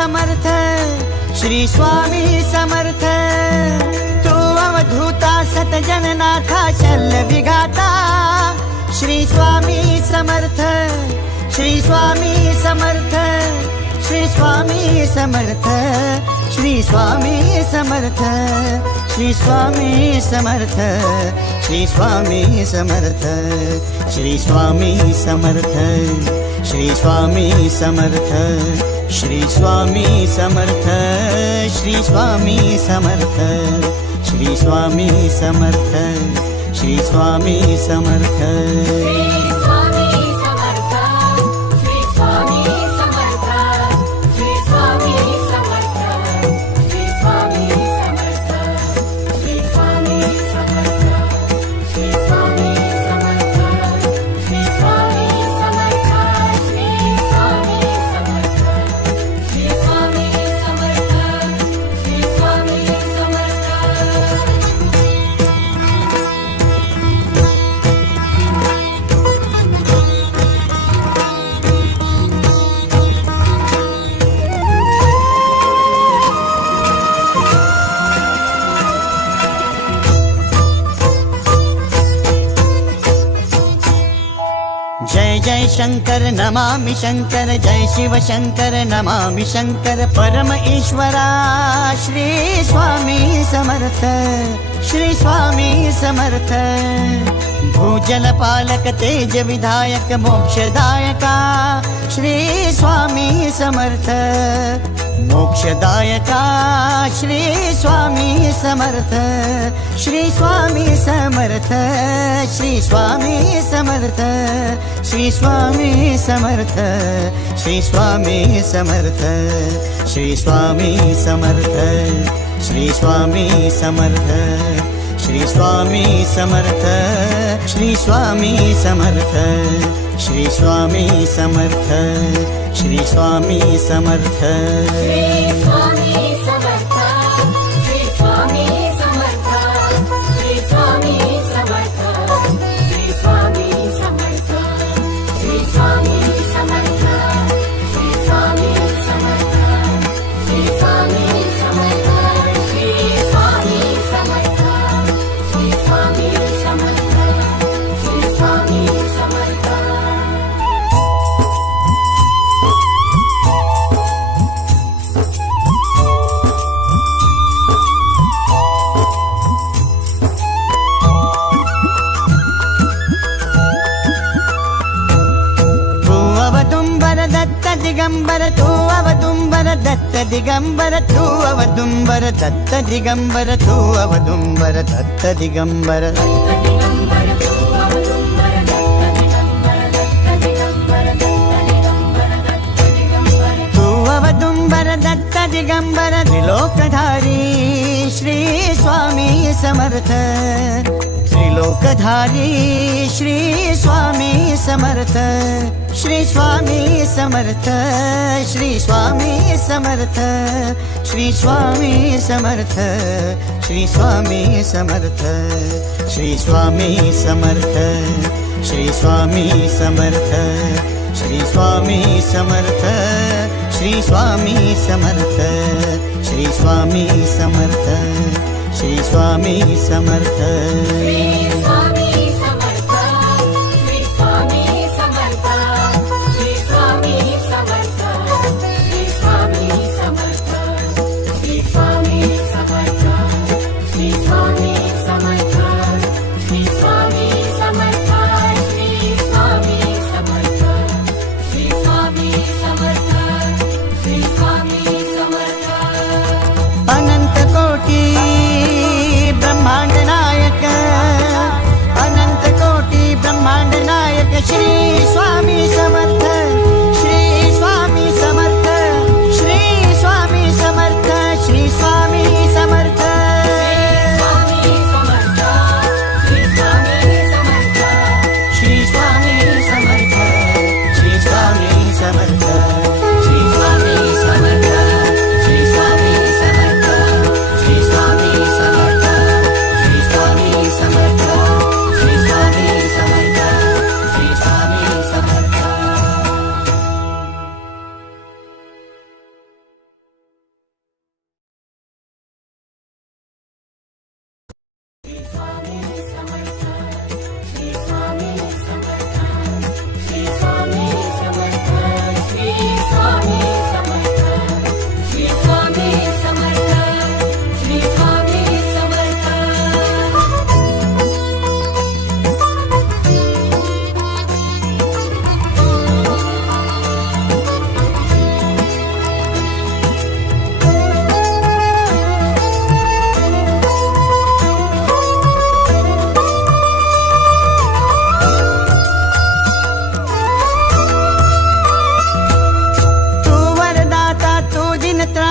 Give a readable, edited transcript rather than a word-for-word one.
समर्थ श्री स्वामी समर्थ। तू अवधूता सतजननाथा शल्य विघाता श्री स्वामी समर्थ श्री स्वामी समर्थ श्री स्वामी समर्थ श्री स्वामी समर्थ श्री स्वामी समर्थ श्री स्वामी समर्थ श्री स्वामी समर्थ श्री स्वामी समर्थ श्री स्वामी समर्थ श्री स्वामी समर्थ श्री स्वामी समर्थ श्री स्वामी समर्थ। जय जय शंकर नमामि शंकर जय शिव शंकर नमामि शंकर परम ईश्वरा श्री स्वामी समर्थ श्री स्वामी समर्थ। भूजल पालक तेज विधायक मोक्षदायका श्री स्वामी समर्थ मोक्षदायका श्री स्वामी समर्थ श्री स्वामी समर्थ श्री स्वामी समर्थ श्री स्वामी समर्थ श्री स्वामी समर्थ श्री स्वामी समर्थ श्री स्वामी समर्थ श्री स्वामी समर्थ श्री स्वामी समर्थ श्री स्वामी समर्थ श्री स्वामी समर्थ। दिगंबर तू अवदुंबर दत्त दिगंबर तू अवदुंबर दत्त दिगंबर तू अवदुंबर दत्त दिगंबर। तू अवदुंबर दत्त दिगंबर त्रिलोकधारी श्री स्वामी समर्थ त्रिलोकधारी श्री स्वामी समर्थ श्री स्वामी समर्थ श्री स्वामी समर्थ श्री स्वामी समर्थ श्री स्वामी समर्थ श्री स्वामी समर्थ श्री स्वामी समर्थ श्री स्वामी समर्थ श्री स्वामी समर्थ श्री स्वामी समर्थ श्री स्वामी समर्थ। अनंत कोटी ब्रह्मांड नायक